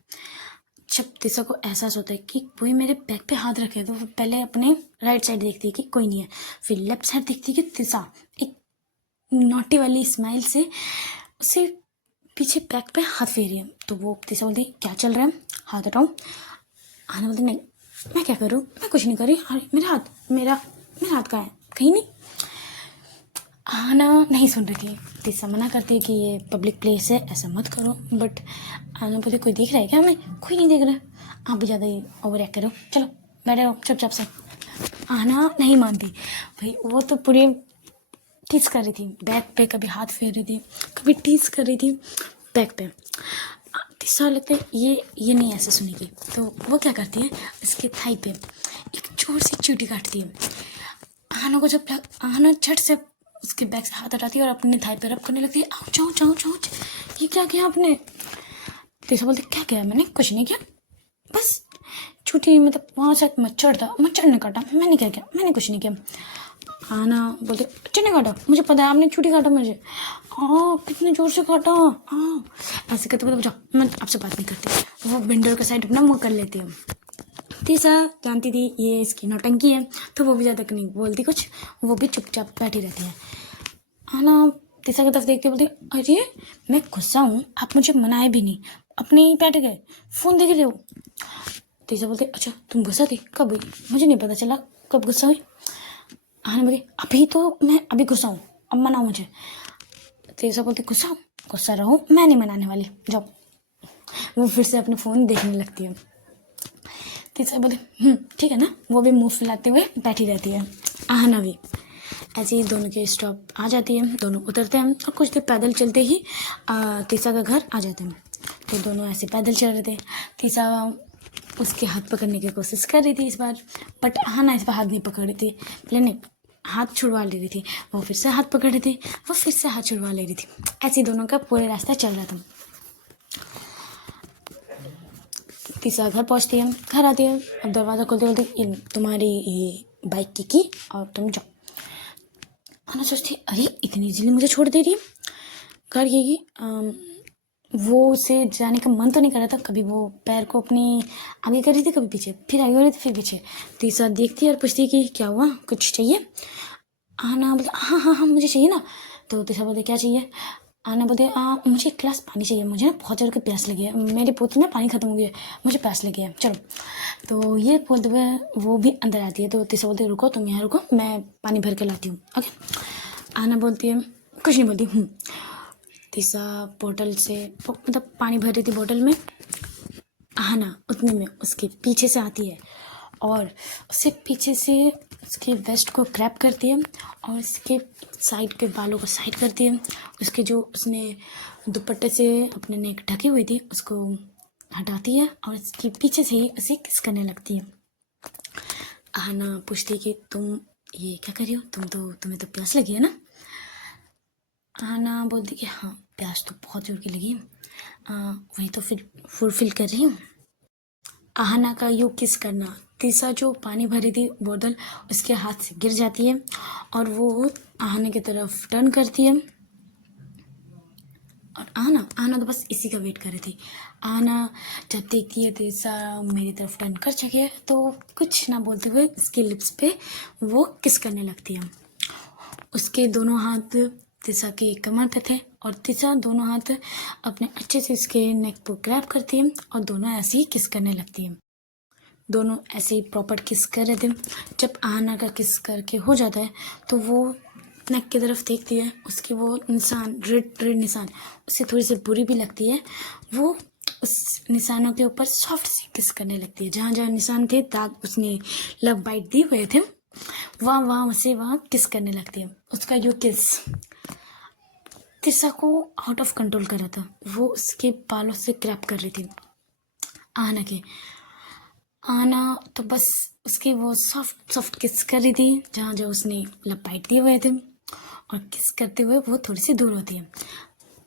जब तिशा को एहसास होता है कि कोई मेरे बैक पे हाथ रखे, तो वो पहले अपने राइट साइड देखती है कि कोई नहीं है, फिर लेफ्ट साइड देखती है कि तिशा एक नोटी वाली स्माइल से उसे पीछे बैक पे हाथ फेर रही है। तो वो तिशा बोलती क्या चल रहा है, हाथ हटाऊँ। आहना बोलती नहीं मैं क्या करूँ, मैं कुछ नहीं कर रही, अरे मेरा हाथ कहाँ है, कहीं नहीं। आहना नहीं सुन रही थी, तिशा मना करती है कि ये पब्लिक प्लेस है, ऐसा मत करो, बट आहना बोलती कोई देख रहा है क्या, हमें कोई नहीं देख रहा है, आप भी ज़्यादा ही ओवर एक्ट करो, चलो बैठे रहो चुपचाप से। आहना नहीं मानती भाई, वो तो पूरी टीस कर रही थी बैक पे, कभी हाथ फेर रही थी, कभी टीस कर रही थी बैक पे। तिशा लगता है ये नहीं ऐसे सुनेगी, तो वो क्या करती है इसके थाई पे एक जोर से चींटी काटती है। आहना को जब आहना झट से उसके बैग से हाथ हटाती है और अपने थाई पे रब करने लगती है, आउच आउच आउच आउच, ये क्या किया आपने। तिशा बोलती क्या किया, मैंने कुछ नहीं किया, बस छुट्टी मतलब वहाँ से मच्छर था, मच्छर ने काटा, मैंने क्या किया, मैंने कुछ नहीं किया। आना बोलते अच्छा नहीं काटा, मुझे पता है आपने छुट्टी काटा मुझे। हाँ कितने जोर से काटा। हाँ ऐसे करते बोलते जाओ मैं आपसे बात नहीं करती। वो विंडो का साइड अपना मुँह कर लेती है। तीसरा जानती थी ये इसकी नौटंकी है, तो वो भी ज़्यादा नहीं बोलती कुछ, वो भी चुपचाप बैठी रहती है। आना तीसरा की तरफ देखते बोलते अरे मैं गुस्सा हूँ, आप मुझे मनाए भी नहीं, अपने ही बैठ गए, फ़ोन देख रहे हो। तीसरा बोलते अच्छा तुम गुस्सा थी, कब हुई, मुझे नहीं पता चला कब गुस्सा हुई। आना बोले अभी तो मैं अभी गुस्सा हूँ, अब मनाओ मुझे। तीसरा बोलते गुस्सा हूँ, गुस्सा रहो, मैं नहीं मनाने वाली, जाओ। वो फिर से अपने फ़ोन देखने लगती है। तीसरा बोले ठीक है ना, वो भी मुंह फुलाते हुए बैठी रहती है। आहना भी ऐसे ही दोनों के स्टॉप आ जाती है, दोनों उतरते हैं और कुछ देर पैदल चलते ही तीसरा का घर आ जाते हैं। तो दोनों ऐसे पैदल चल रहे थे। तीसरा उसके हाथ पकड़ने की कोशिश कर रही थी इस बार, बट आहना इस बार हाथ नहीं पकड़ रही थी, पहले हाथ छुड़वा ले रही थी, वो फिर से हाथ पकड़ रही थी, वो फिर से हाथ छुड़वा ले रही थी। ऐसे ही दोनों का पूरे रास्ता चल रहा था। तीसरा घर पहुंचती है, घर आती है, अब दरवाज़ा खोलते बोलते ये तुम्हारी ये बाइक की और तुम जाओ। आना सोचती अरे इतनी इजीली मुझे छोड़ दे रही है। घर ये वो उसे जाने का मन तो नहीं कर रहा था, कभी वो पैर को अपनी आगे कर रही थी, कभी पीछे, फिर आगे हो रही थी, फिर पीछे। तीसरा देखती है और पूछती है कि क्या हुआ, कुछ चाहिए। आना बोलते हाँ हाँ हाँ मुझे चाहिए ना। तो तीसरा बोलते क्या चाहिए। आना बोलते मुझे एक गिलास पानी चाहिए, मुझे ना बहुत ज़ोर की प्यास लगी है, मेरी बोतल में पानी खत्म हो गया है, मुझे प्यास लगी है, चलो। तो ये बोलते हुए वो भी अंदर आती है। तो तीसरा बोलते रुको, तुम यहाँ रुको, मैं पानी भर के लाती हूँ। ओके। आना बोलती है कुछ नहीं बोलती। तीसरा बोतल से मतलब पानी भर रही थी बोतल में। आना उतने में उसके पीछे से आती है और उसे पीछे से उसके वेस्ट को ग्रैब करती है और उसके साइड के बालों को साइड करती है। उसके जो उसने दुपट्टे से अपने नेक ढकी हुई थी उसको हटाती है और उसके पीछे से ही उसे किस करने लगती है। आना पूछती है कि तुम ये क्या कर रही हो, तुम्हें तो प्यास लगी है ना। आना बोलती कि हाँ प्यास तो बहुत जोर की लगी, वही तो फिर फुलफिल कर रही हूँ। आहना का यूँ किस करना, तीसरा जो पानी भरी थी बोतल उसके हाथ से गिर जाती है और वो आहना की तरफ टर्न करती है। और आहना तो बस इसी का वेट कर रही थी। आहना जब देखती है तीसरा मेरी तरफ टर्न कर चुकी है तो कुछ ना बोलते हुए उसके लिप्स पे वो किस करने लगती है। उसके दोनों हाथ तीसरा की कमर पे थे और तीसरा दोनों हाथ अपने अच्छे से इसके नेक को ग्रैब करती है और दोनों ऐसे ही किस करने लगती है। दोनों ऐसे ही प्रॉपर किस कर रहे थे। जब आहना का किस करके हो जाता है तो वो नेक की तरफ देखती है, उसकी वो निशान रेड निशान उससे थोड़ी सी बुरी भी लगती है। वो उस निशानों के ऊपर सॉफ्ट से किस करने लगती है, जहाँ जहाँ निशान थे दाग उसने लव बाइट दिए हुए थे वहाँ किस करने लगती है। उसका जो किस तीसरा को आउट ऑफ कंट्रोल कर रहा था, वो उसके बालों से ग्रैब कर रही थी आहना के। आना तो बस उसकी वो सॉफ्ट किस कर रही थी जहाँ जहाँ उसने लपाट दिए हुए थे और किस करते हुए वो थोड़ी सी दूर होती है।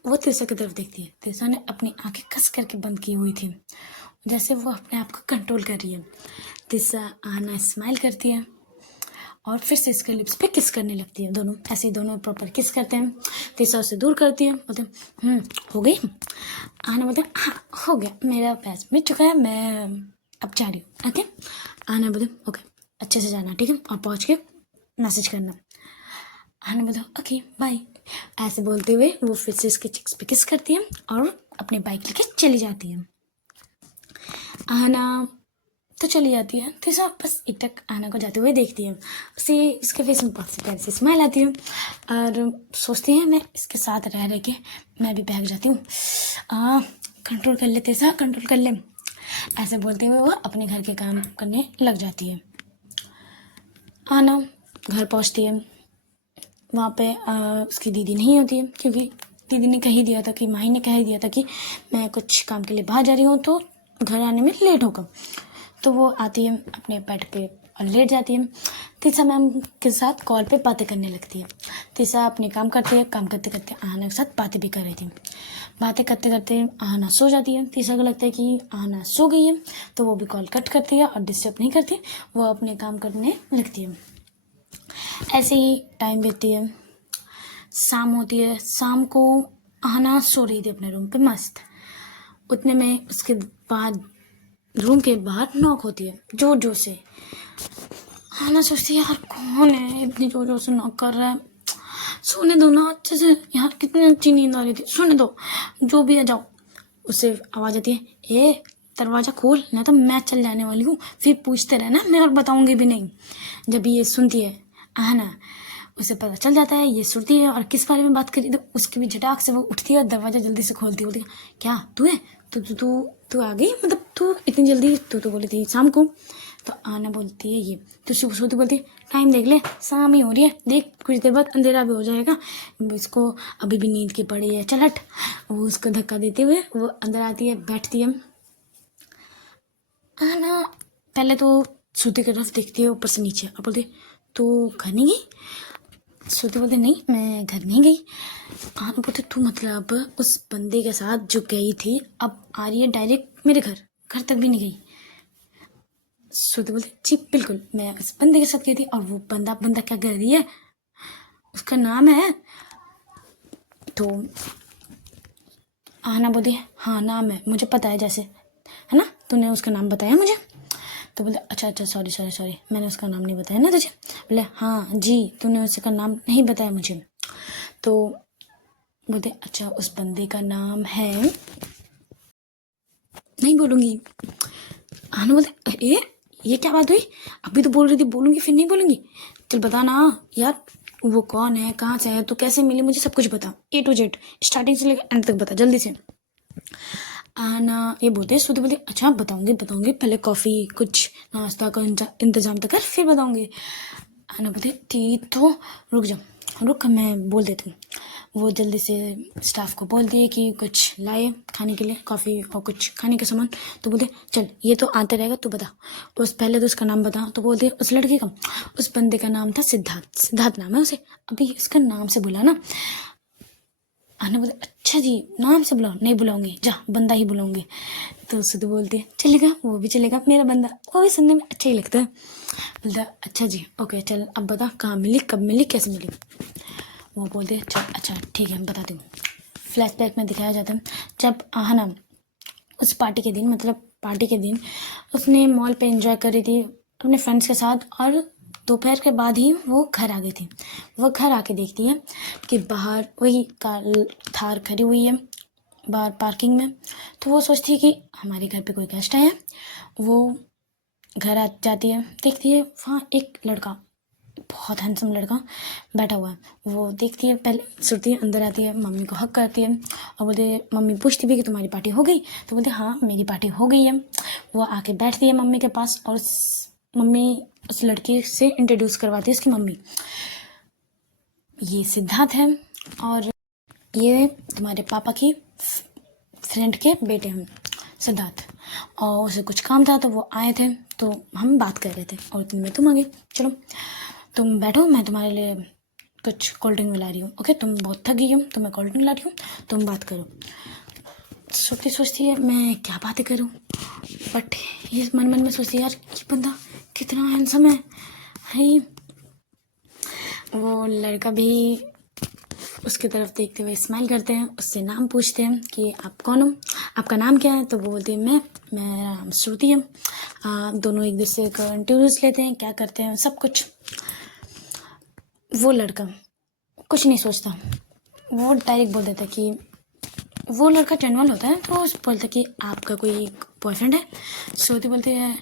वो तीसरा की तरफ देखती है, तीसरा ने अपनी आंखें कस करके बंद की हुई थी जैसे वो अपने आप को कंट्रोल कर रही है। तीसरा आना स्माइल करती है और फिर से इसके लिप्स पे किस करने लगती है। दोनों ऐसे ही दोनों प्रॉपर किस करते हैं। तीसरा उसे दूर करती है, बोलते हो गई। आना बोलते हाँ हो गया, मेरा पैस मिट चुका है, मैं अब जा रही हूँ। ओके। आना बोलते ओके अच्छे से जाना ठीक है, और पहुँच के मैसेज करना। आना बोलते ओके बाय। ऐसे बोलते हुए वो फिर से इसके चिक्स पे किस करती है और अपनी बाइक लेके चली जाती है। आना तो चली जाती है। तीसरा बस एकटक आहना को जाते हुए देखती है, उसे इसके फेस में बहुत से प्यार से स्माइल आती है और सोचती है मैं इसके साथ रह रह के मैं भी बहक जाती हूँ, कंट्रोल कर ले तीसरा कंट्रोल कर ले। ऐसे बोलते हुए वो अपने घर के काम करने लग जाती है। आहना घर पहुँचती है, वहाँ पे उसकी दीदी नहीं होती है क्योंकि दीदी ने कह ही दिया था कि माही ने कह ही दिया था कि मैं कुछ काम के लिए बाहर जा रही हूँ तो घर आने में लेट होगा। तो वो आती है अपने बेड पे और लेट जाती है। तीसरा मैम के साथ कॉल पे बातें करने लगती है। तीसरा अपने काम करती है, काम करते करते आहना के साथ बातें भी कर रही थी। बातें करते करते आहना सो जाती है। तीसरा को लगता है कि आहना सो गई है तो वो भी कॉल कट करती है और डिस्टर्ब नहीं करती, वो अपने काम करने लगती है। ऐसे ही टाइम बीतती है, शाम होती है। शाम को आहना सो रही थी अपने रूम पे मस्त। उतने में उसके बाद रूम के बाहर नॉक होती है जोर जोर से। आहना सोचती है यार कौन है इतनी जोर जोर से नॉक कर रहा है, सोने दो ना अच्छे से यार, कितनी अच्छी नींद आ रही थी, सोने दो, जो भी है जाओ। उससे आवाज़ आती है, ए दरवाज़ा खोल नहीं तो मैं चल जाने वाली हूँ, फिर पूछते रहना, मैं और बताऊंगी भी नहीं। जब ये सुनती है आहना, उसे पता चल जाता है ये सुनती है और किस बारे में बात करी, तो उसकी भी झटाक से वो उठती है और दरवाज़ा जल्दी से खोलती है। बोलती है क्या तू है, तू तू तू तू आ गई, मतलब तू इतनी जल्दी, तू तो बोली थी शाम को। तो आना बोलती है ये, तो सुबह बोलती है टाइम देख ले, शाम ही हो रही है, देख कुछ देर बाद अंधेरा भी हो जाएगा, इसको अभी भी नींद की पड़ी है, चल हट। वो उसको धक्का देते हुए वो अंदर आती है, बैठती है। आना पहले तो श्रुति की तरफ देखती है ऊपर से नीचे और बोलती तू घर नहीं गई। श्रुति बोलती नहीं मैं घर नहीं गई। आना बोलते तू मतलब उस बंदे के साथ जो गई थी अब आ रही है डायरेक्ट मेरे घर, घर तक भी नहीं गई। श्रुति बोलती जी बिल्कुल मैं उस बंदे के साथ गई थी, और वो बंदा बंदा क्या कर रही है, उसका नाम है। तो आहना बोलती है हाँ नाम है मुझे पता है, जैसे है ना तूने उसका नाम बताया मुझे। तो बोलते अच्छा अच्छा सॉरी सॉरी सॉरी मैंने उसका नाम नहीं बताया ना तुझे। बोले हाँ जी तूने उसका नाम नहीं बताया मुझे। तो बोलते अच्छा उस बंदे का नाम है, नहीं बोलूँगी। आहना बोलते ये क्या बात हुई, अभी तो बोल रही थी बोलूँगी फिर नहीं बोलूँगी, चल बता ना यार वो कौन है, कहाँ से है, तो कैसे मिली, मुझे सब कुछ बता, A to Z स्टार्टिंग से लेकर एंड तक बता जल्दी से। आना ये बोलते श्रुति बोलती अच्छा बताऊंगी बताऊंगी, पहले कॉफ़ी कुछ नाश्ता का इंतजाम तो कर फिर बताऊंगी। आना बोलती ठीक तो रुक जा, रुक मैं बोल देती हूँ। वो जल्दी से स्टाफ को बोलती है कि कुछ लाए खाने के लिए, कॉफ़ी और कुछ खाने का सामान। तो बोलते चल ये तो आते रहेगा तू बता, उस पहले तो उसका नाम बता। तो बोलते उस लड़के का, उस बंदे का नाम था सिद्धार्थ, सिद्धार्थ नाम है उसे, अभी उसका नाम से बुला ना। आने बोले अच्छा जी नाम से बुलाओ, नहीं बुलाऊंगी जा बंदा ही बुलाऊंगी। तो सुध बोलती है चलेगा वो भी चलेगा मेरा बंदा, वो भी सुनने में अच्छा ही लगता है। बोलता अच्छा जी ओके चल अब बता कहाँ मिली, कब मिली, कैसे मिली। वो बोलते चल अच्छा ठीक है बताती हूँ। फ्लैशबैक में दिखाया जाता है जब आहना उस पार्टी के दिन, मतलब पार्टी के दिन उसने मॉल पे एंजॉय कर रही थी अपने फ्रेंड्स के साथ, और दोपहर के बाद ही वो घर आ गई थी। वो घर आके देखती है कि बाहर वही कार थार खड़ी हुई है बाहर पार्किंग में। तो वो सोचती है कि हमारे घर पे कोई गेस्ट आया है। वो घर आ जाती है, देखती है वहाँ एक लड़का, बहुत हैंडसम लड़का बैठा हुआ है। वो देखती है, पहले सुनती है, अंदर आती है, मम्मी को हक करती है और बोलती है, मम्मी पूछती भी कि तुम्हारी पार्टी हो गई। तो बोलती है हाँ मेरी पार्टी हो गई है। वो आके बैठती है मम्मी के पास और मम्मी उस लड़की से इंट्रोड्यूस करवाती है उसकी मम्मी, ये सिद्धार्थ है और ये तुम्हारे पापा की फ्रेंड के बेटे हैं सिद्धार्थ। और उसे कुछ काम था तो वो आए थे, तो हम बात कर रहे थे और इतने में तुम आ गए। चलो तुम बैठो, मैं तुम्हारे लिए कुछ कोल्ड ड्रिंक ला रही हूँ। ओके तुम बहुत थक गई हो तो मैं कोल्ड ड्रिंक ला रही हूँ, तुम बात करो। सोचती सोचती है मैं क्या बातें करूँ, बट ये मन मन में सोचती है यार ये बंदा कितना हैंडसम है भाई। वो लड़का भी उसकी तरफ देखते हुए स्माइल करते हैं, उससे नाम पूछते हैं कि आप कौन हो, आपका नाम क्या है। तो वो बोलते हैं मेरा नाम श्रुति है। दोनों एक दूसरे को इंट्रोड्यूस लेते हैं, क्या करते हैं सब कुछ। वो लड़का कुछ नहीं सोचता, वो डायरेक्ट बोल देता है कि वो लड़का जेन्युइन होता है, तो वो बोलता है कि आपका कोई बॉयफ्रेंड है। श्रुति बोलती है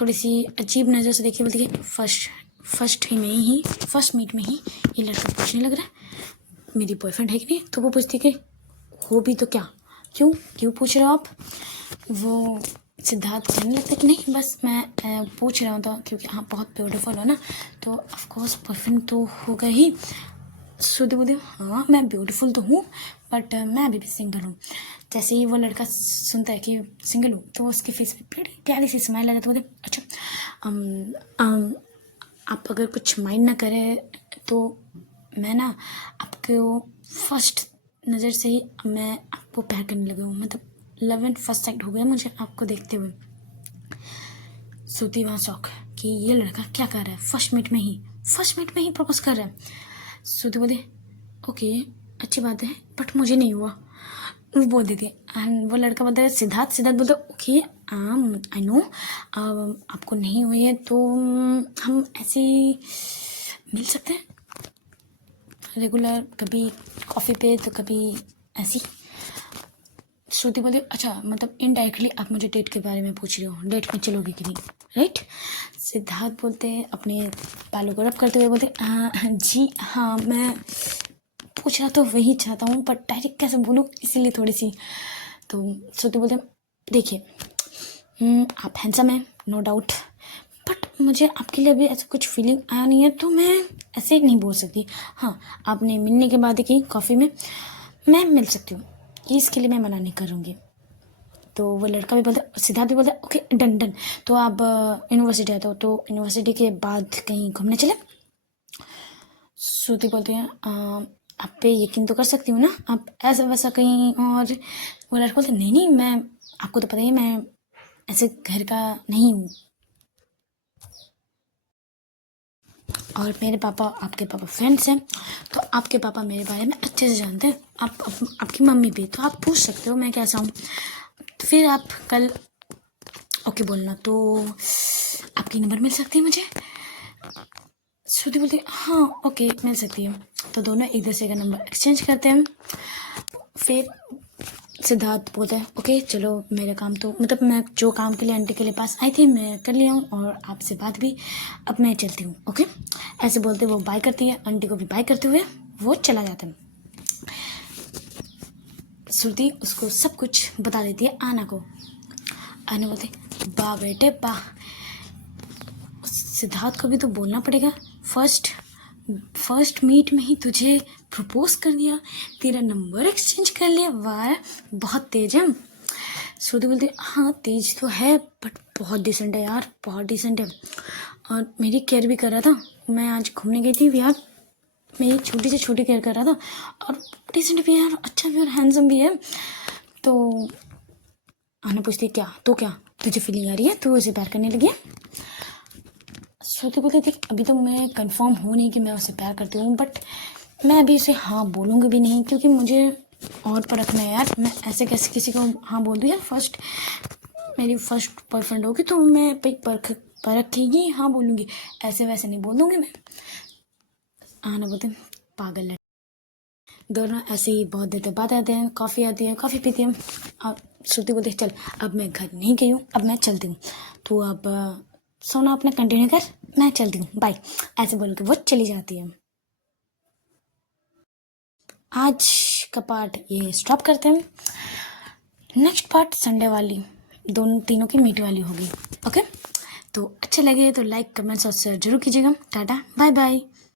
थोड़ी सी अजीब नज़र से देखी, बोलती है फर्स्ट मीट में ही ये लड़का पूछने लग रहा है मेरी बॉयफ्रेंड है कि नहीं। तो वो पूछती कि हो भी तो क्या, क्यों पूछ रहे हो आप। वो सिद्धार्थ कहने लगता कि नहीं बस मैं पूछ रहा हूँ तो क्योंकि आप बहुत ब्यूटीफुल हो ना, तो ऑफकोर्स बॉयफ्रेंड तो होगा ही। श्रुति बोलती हाँ मैं ब्यूटीफुल तो हूँ बट मैं अभी भी सिंगल हूँ। जैसे ही वो लड़का सुनता है कि सिंगल हूँ तो उसके फेस पे प्यारी सी स्माइल आ जाती है। बोलते अच्छा आप अगर कुछ माइंड ना करें तो मैं ना आपको फर्स्ट नज़र से ही मैं आपको प्यार करने लगा हूँ, मतलब लव एंड फर्स्ट साइट हो गया मुझे आपको देखते हुए। श्रुति वहाँ शौक कि ये लड़का क्या कर रहा है फर्स्ट मीट में ही फर्स्ट मिनट में ही प्रपोज कर रहा है। श्रुति बोले ओके अच्छी बात है बट मुझे नहीं हुआ, वो बोल देती है। एंड वो लड़का बोलता है सिद्धार्थ, सिद्धार्थ बोलता है ओके आई नो आपको नहीं हुई है तो हम ऐसे मिल सकते हैं रेगुलर, कभी कॉफ़ी पे तो कभी ऐसी। श्रुति बोले अच्छा मतलब इनडायरेक्टली आप मुझे डेट के बारे में पूछ रहे हो, डेट में चलोगे कि नहीं, राइट। सिद्धार्थ बोलते हैं अपने बालों को रब करते हुए बोलते जी हाँ मैं पूछना तो वही चाहता हूँ पर डायरेक्ट कैसे बोलूँ इसीलिए थोड़ी सी। तो श्रुति बोलते देखिए आप हैंडसम हैं नो डाउट बट मुझे आपके लिए अभी ऐसा कुछ फीलिंग आया नहीं है तो मैं ऐसे नहीं बोल सकती। हाँ आपने मिलने के बाद की कॉफ़ी में मैं मिल सकती हूँ, इसके लिए मैं मना नहीं करूँगी। तो वो लड़का भी बोलता, सिद्धार्थ भी बोलता ओके डन डन, तो आप यूनिवर्सिटी आते हो तो यूनिवर्सिटी के बाद कहीं घूमने चले। श्रुति बोलते हैं आप पे यकीन तो कर सकती हूँ ना, आप ऐसा वैसा कहीं। और वो लड़का बोलते नहीं नहीं मैं आपको तो पता ही मैं ऐसे घर का नहीं हूँ और मेरे पापा आपके पापा फ्रेंड्स हैं तो आपके पापा मेरे बारे में अच्छे से जानते हैं, आपकी मम्मी भी, तो आप पूछ सकते हो मैं कैसा हूँ। तो फिर आप कल ओके बोलना तो आपकी नंबर मिल सकती है मुझे। श्रुति बोलती हाँ ओके मिल सकती है। तो दोनों एक दूसरे का नंबर एक्सचेंज करते हैं। फिर सिद्धार्थ बोलता है ओके चलो मेरा काम तो मतलब मैं जो काम के लिए आंटी के लिए पास आई थी मैं कर लिया हूँ और आपसे बात भी, अब मैं चलती हूँ ओके। ऐसे बोलते वो बाय करती है, आंटी को भी बाय करते हुए वो चला जाता है। श्रुति उसको सब कुछ बता देती है आना को। आना बोलते वाह बेटे वाह, सिद्धार्थ को भी तो बोलना पड़ेगा, फर्स्ट मीट में ही तुझे प्रपोज कर दिया, तेरा नंबर एक्सचेंज कर लिया, वाह बहुत तेज है। श्रुति बोलती हाँ तेज तो है बट बहुत डिसेंट है यार, बहुत डिसेंट है और मेरी केयर भी कर रहा था। मैं आज घूमने गई थी यार, मेरी छोटी से छोटी केयर कर रहा था और डिसेंट भी है और अच्छा भी और हैंडसम भी है। तो आना पूछती क्या तो क्या तुझे फीलिंग आ रही है, तू उसे प्यार करने लगी है। श्रुति बोलती थी अभी तो मैं कंफर्म हो नहीं कि मैं उसे प्यार करती हूँ बट मैं अभी उसे हाँ बोलूँगी भी नहीं क्योंकि मुझे और परखना है यार, मैं ऐसे कैसे किसी को हाँ बोल दूँ यार। मेरी फर्स्ट बॉयफ्रेंड होगी तो मैं परखेगी हाँ बोलूँगी, ऐसे वैसे नहीं बोल दूँगी मैं। आना बोलते पागल है। दोनों ऐसे ही बहुत देर तक बात आते हैं, कॉफ़ी आती है, कॉफ़ी पीते हैं और श्रुति बोलती चल अब मैं घर नहीं गई हूँ, अब मैं चलती हूँ, तो अब सोना अपना कंटिन्यू कर, मैं चलती हूँ बाय, ऐसे बोल के वो चली जाती है। आज का पार्ट ये स्टॉप करते हैं, नेक्स्ट पार्ट संडे वाली दोनों तीनों की मीट वाली होगी ओके। तो अच्छे लगे तो लाइक कमेंट्स और शेयर जरूर कीजिएगा। Tata bye bye.